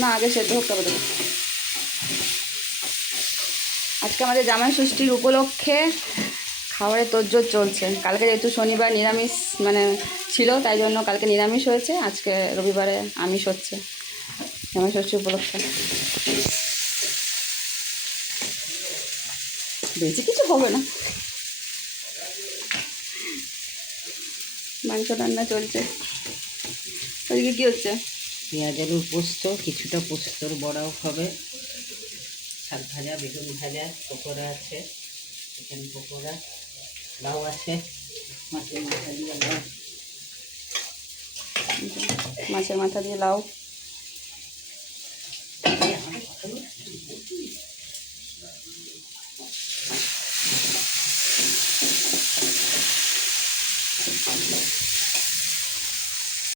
না, আগে সেদ্ধ হোক তবে দেবো। আজকে আমাদের জামাই ষষ্ঠীর উপলক্ষে খাবারের তোড়জোড় চলছে। কালকে যেহেতু শনিবার নিরামিষ মানে ছিল, তাই জন্য কালকে নিরামিষ হয়েছে, আজকে রবিবারে আমিষ হচ্ছে জামাই ষষ্ঠীর উপলক্ষে। বেশি কিছু হবে না, মাংস রান্না চলছে। ওইদিকে কী হচ্ছে? পেঁয়াজ আলুর পোস্ত, কিছুটা পোস্তর বড়াও হবে, শাক ভাজা, বেগুন ভাজা, পকোড়া আছে, চিকেন পকোড়া, লাউ আছে, মাছের মাথা দিয়ে লাউ। মাছের মাথা দিয়ে লাউ।